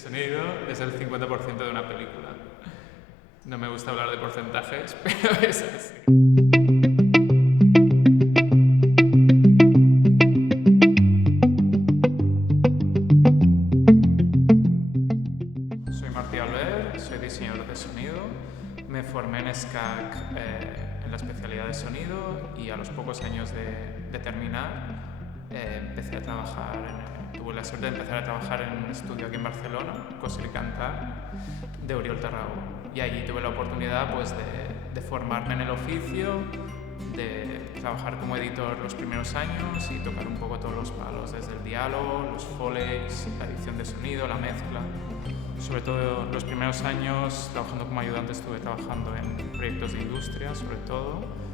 sonido es el 50% de una película. No me gusta hablar de porcentajes, pero es así. Soy Martí Albert, soy diseñador de sonido. Me formé en SCAC en la especialidad de sonido y a los pocos años de terminar empecé a trabajar, tuve la suerte de empezar a trabajar en un estudio aquí en Barcelona, Coser y Cantar, de Oriol Tarragó. Y allí tuve la oportunidad pues, de formarme en el oficio, de trabajar como editor los primeros años y tocar un poco todos los palos, desde el diálogo, los foleys, la edición de sonido, la mezcla. Sobre todo los primeros años, trabajando como ayudante, estuve trabajando en proyectos de industria, sobre todo,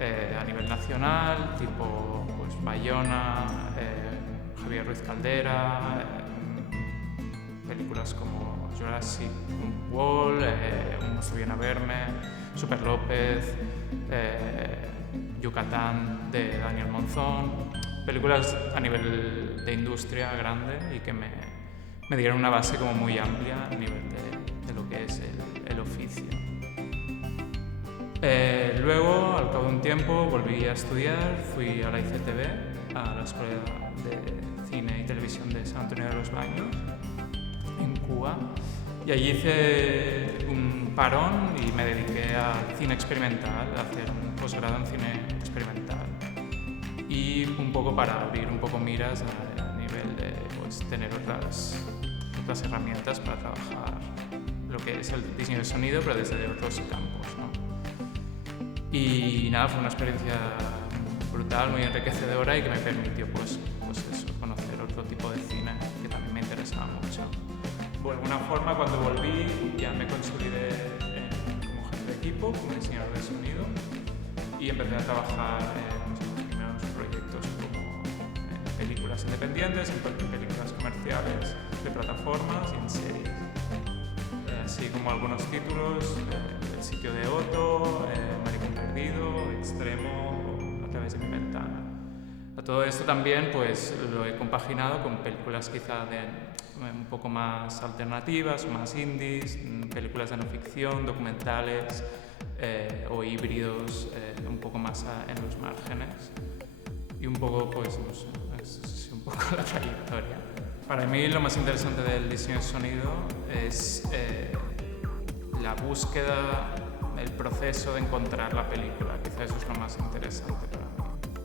a nivel nacional, tipo pues, Bayona, Javier Ruiz Caldera, películas como Jurassic World, Un monstruo viene a verme, Super López, Yucatán de Daniel Monzón, películas a nivel de industria grande y que me dieron una base como muy amplia a nivel de lo que es el oficio. Luego, al cabo de un tiempo, volví a estudiar, fui a la ICTV, a la Escuela de Cine y Televisión de San Antonio de los Baños, en Cuba, y allí hice un parón y me dediqué al cine experimental, a hacer un posgrado en cine experimental, y un poco para abrir un poco miras a nivel de pues, tener otras herramientas para trabajar lo que es el diseño de sonido, pero desde otros campos, ¿no? Y nada, fue una experiencia brutal, muy enriquecedora y que me permitió pues eso, conocer otro tipo de cine que también me interesaba mucho. De alguna forma, cuando volví, ya me consolidé como jefe de equipo, como diseñador de sonido, y empecé a trabajar en los primeros proyectos como en películas independientes, en películas comerciales, de plataformas y en series. Así como algunos títulos, El sitio de Otto, Maricón perdido, Extremo, A través de mi ventana. A todo esto también pues, lo he compaginado con películas quizá un poco más alternativas, más indies, películas de no ficción, documentales o híbridos un poco más en los márgenes. Y un poco, pues, no sé, es un poco la trayectoria. Para mí lo más interesante del diseño de sonido es la búsqueda, el proceso de encontrar la película. Quizá eso es lo más interesante para mí.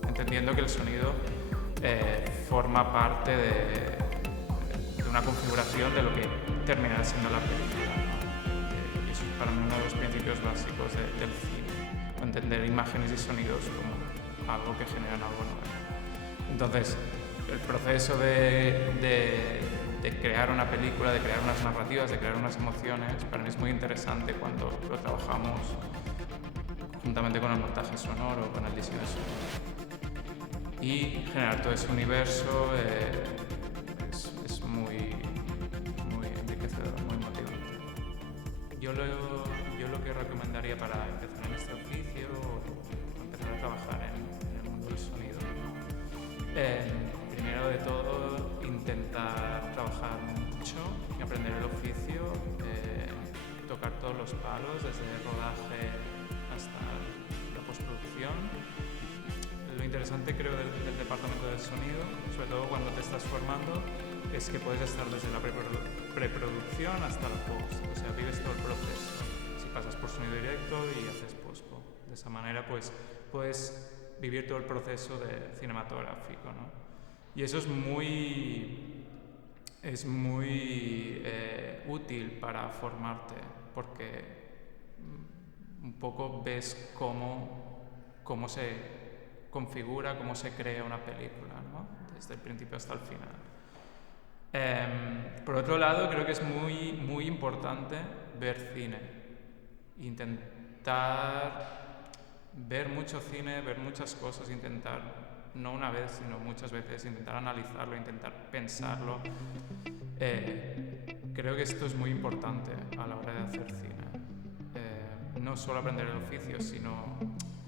Entendiendo que el sonido forma parte de una configuración de lo que terminará siendo la película, ¿no? Y eso es para mí uno de los principios básicos del cine. Entender imágenes y sonidos como algo que generan algo nuevo. Entonces, el proceso de crear una película, de crear unas narrativas, de crear unas emociones, para mí es muy interesante cuando lo trabajamos juntamente con el montaje sonoro, con el diseño de sonido. Y generar todo ese universo es muy enriquecedor, muy motivante. Yo lo que recomendaría para empezar en este oficio, empezar a trabajar en el mundo del sonido, primero de todo, intentar trabajar mucho y aprender el oficio, tocar todos los palos, desde el rodaje hasta la postproducción. Lo interesante, creo, del departamento del sonido, sobre todo cuando te estás formando, es que puedes estar desde la preproducción hasta la post, o sea, vives todo el proceso. Si pasas por sonido directo y haces postpo. De esa manera, pues, puedes vivir todo el proceso cinematográfico, ¿no? Y eso es muy útil para formarte, porque un poco ves cómo se configura, cómo se crea una película, ¿no? Desde el principio hasta el final. Por otro lado, creo que es muy importante ver cine, intentar ver mucho cine, ver muchas cosas, intentar, no una vez, sino muchas veces, intentar analizarlo, intentar pensarlo. Creo que esto es muy importante a la hora de hacer cine. No solo aprender el oficio, sino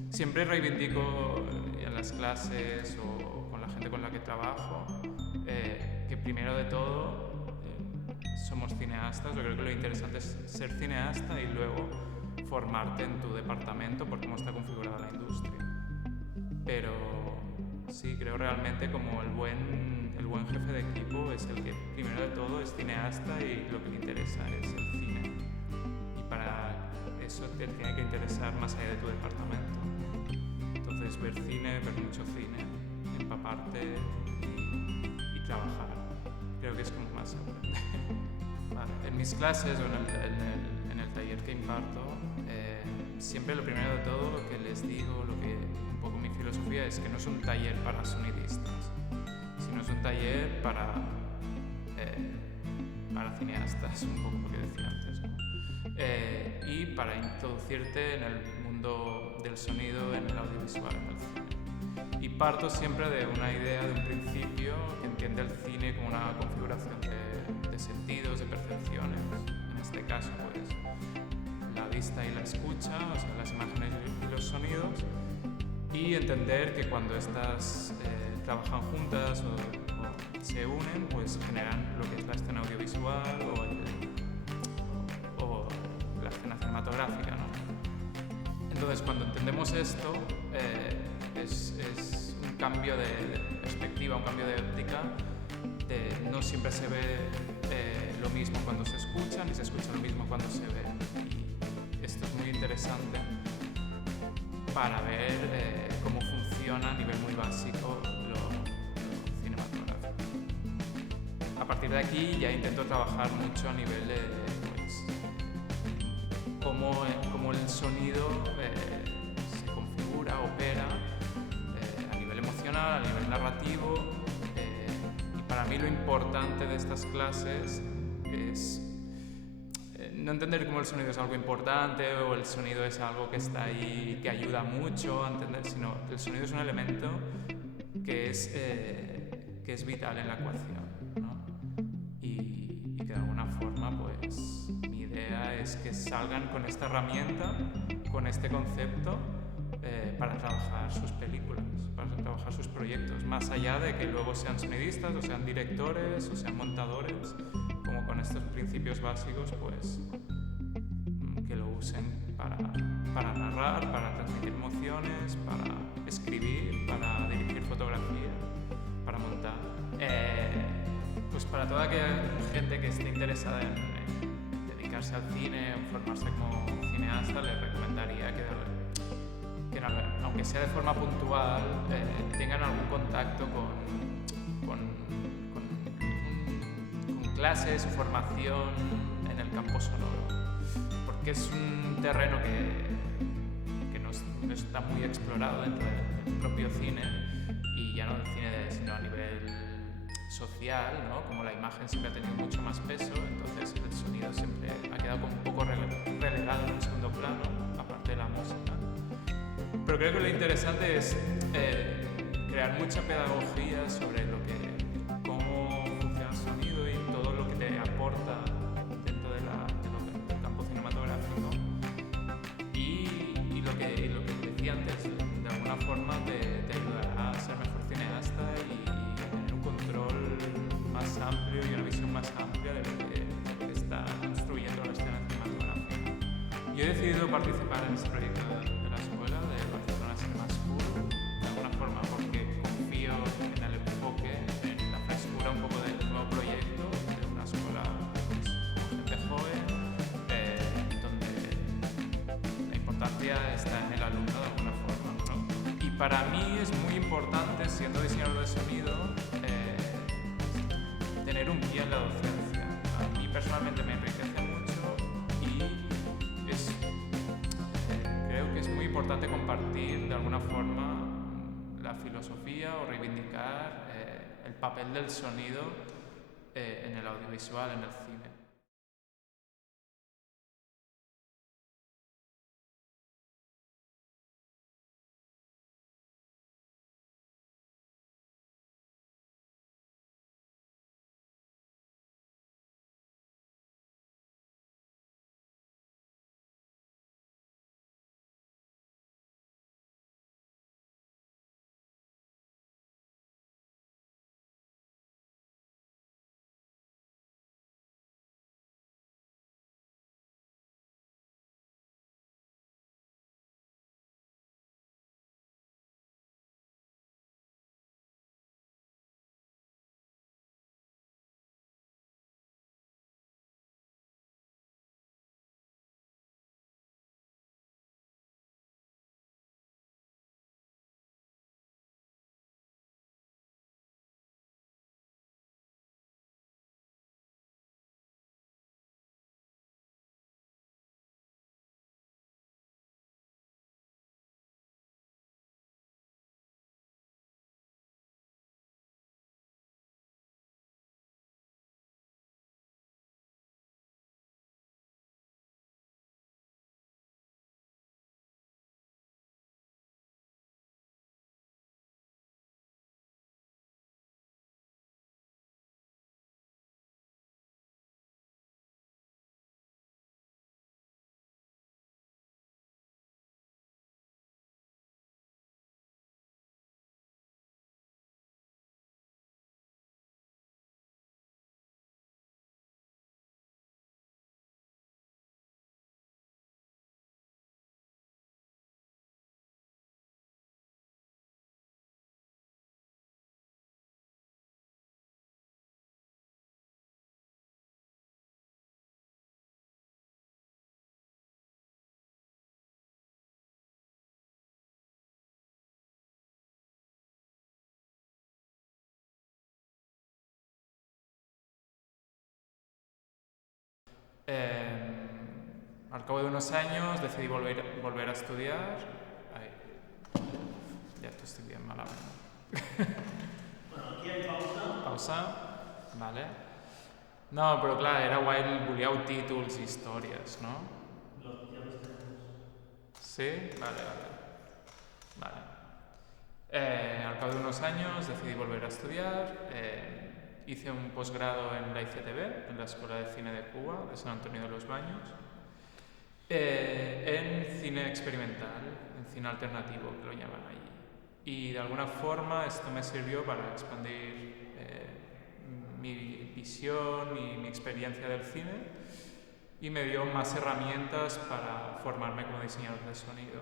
siempre reivindico en las clases o con la gente con la que trabajo que primero de todo somos cineastas. Yo creo que lo interesante es ser cineasta y luego formarte en tu departamento por cómo está configurada la industria. Pero sí, creo realmente como el buen jefe de equipo es el que primero de todo es cineasta y lo que le interesa es el cine. Y para eso te tiene que interesar más allá de tu departamento. Entonces ver cine, ver mucho cine, empaparte y trabajar. Creo que es como más importante. Vale. En mis clases o en el taller que imparto, siempre lo primero de todo lo que les digo, lo que un poco mi filosofía es que no es un taller para sonidistas, sino es un taller para cineastas, un poco lo que decía antes, ¿no? Y para introducirte en el mundo del sonido, en el audiovisual, en el cine. Y parto siempre de una idea, de un principio que entiende el cine como una configuración de sentidos, de percepciones. En este caso, pues, la vista y la escucha, o sea, las imágenes y los sonidos, y entender que cuando estas trabajan juntas o se unen, pues generan lo que es la escena audiovisual o la escena cinematográfica, ¿no? Entonces, cuando entendemos esto, es un cambio de perspectiva, un cambio de óptica. No siempre se ve lo mismo cuando se escucha, ni se escucha lo mismo cuando se ve. Y esto es muy interesante para ver cómo funciona a nivel muy básico lo cinematográfico. A partir de aquí ya intento trabajar mucho a nivel de cómo el sonido se configura, opera a nivel emocional, a nivel narrativo. Y para mí lo importante de estas clases es no entender cómo el sonido es algo importante o el sonido es algo que está ahí, que ayuda mucho a entender, sino que el sonido es un elemento que es vital en la ecuación, ¿no? Y que de alguna forma, pues, mi idea es que salgan con esta herramienta, con este concepto, para trabajar sus películas, para trabajar sus proyectos, más allá de que luego sean sonidistas o sean directores o sean montadores, como con estos principios básicos, pues que lo usen para narrar, para transmitir emociones, para escribir, para dirigir fotografía, para montar. Pues para toda aquella gente que esté interesada en dedicarse al cine o formarse como cineasta, les recomendaría que aunque sea de forma puntual, tengan algún contacto con clases o formación en el campo sonoro, porque es un terreno que no está muy explorado dentro del propio cine, y ya no del cine sino a nivel social, ¿no? Como la imagen siempre ha tenido mucho más peso, entonces el sonido siempre ha quedado como un poco relegado en un segundo plano, aparte de la música. Pero creo que lo interesante es crear mucha pedagogía sobre cómo funciona el sonido y todo lo que te aporta dentro del campo cinematográfico. Y lo que decía antes, de alguna forma te ayudará a ser mejor cineasta y tener un control más amplio y una visión más amplia de lo que está construyendo la escena cinematográfica. Yo he decidido participar en este proyecto de la escuela, de Barcelona Cinema School, de alguna forma porque confío en el enfoque, en la frescura un poco del nuevo proyecto, de una escuela pues, con gente joven, donde la importancia está en el alumno de alguna forma, ¿no? Y para mí es muy importante, siendo diseñador de sonido, tener un pie en la docencia. A mí personalmente me enriquece mucho y creo que es muy importante compartir de alguna forma la filosofía o reivindicar el papel del sonido en el audiovisual, en el cine. cabo de unos años decidí volver a estudiar. Ay, ya estoy bien malament. Bueno, aquí hay pausa. Pausa, vale. No, però clar, era guai, volíeu títols i històries, no? Ya los tenemos. Sí, vale. Vale. Al cabo de unos años decidí volver a estudiar. Hice un posgrado en la ICTV, en la Escuela de Cine de Cuba, de San Antonio de los Baños, en cine experimental, en cine alternativo, que lo llaman allí. Y de alguna forma esto me sirvió para expandir mi visión y mi experiencia del cine y me dio más herramientas para formarme como diseñador de sonido.